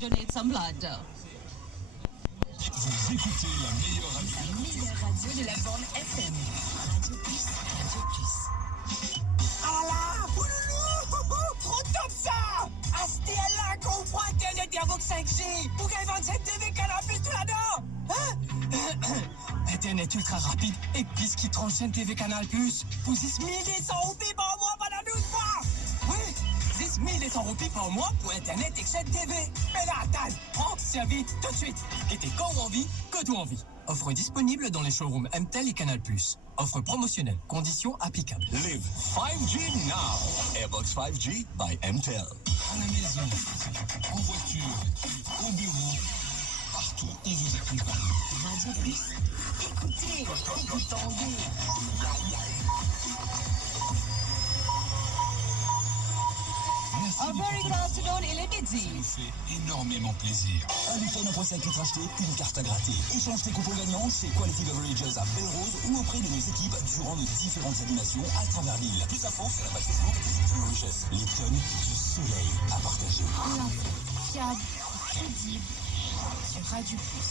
donate some blood. Vous écoutez la meilleure radio. La meilleure radio de la bande FM. Radio Plus, Radio Plus. Ah là, ouloulou, trop top ça. STL qu'on prend Internet et avec 5G. Pour qu'elle vende cette TV Canal Plus tout là-dedans. Hein? Internet ultra rapide et plus qui 35 TV Canal Plus. Pour 6 100 roupies par mois pendant 12 mois. Oui, 6 100 roupies par mois pour Internet et 7 TV. Mais là, attends, prends, servi tout de suite. Et t'es quand envie, que tout envie. Offre disponible dans les showrooms MTEL et Canal+. Offre promotionnelle. Conditions applicables. Live 5G now. Airbox 5G by MTEL. À la maison, en voiture, au bureau, partout, on vous accompagne. Radio Plus. Écoutez, écoutez. Merci A very good afternoon, il est Ça midi. nous fait énormément plaisir. Un iPhone 1.5 litres acheté, une carte à gratter. Échange tes coupons gagnants chez Quality Beverages à Belle-Rose ou auprès de nos équipes durant nos différentes animations à travers l'île. Plus d'infos sur la page Facebook de Richesse. Les tonnes du soleil à partager. L'info fiable, crédible sur Radio Plus.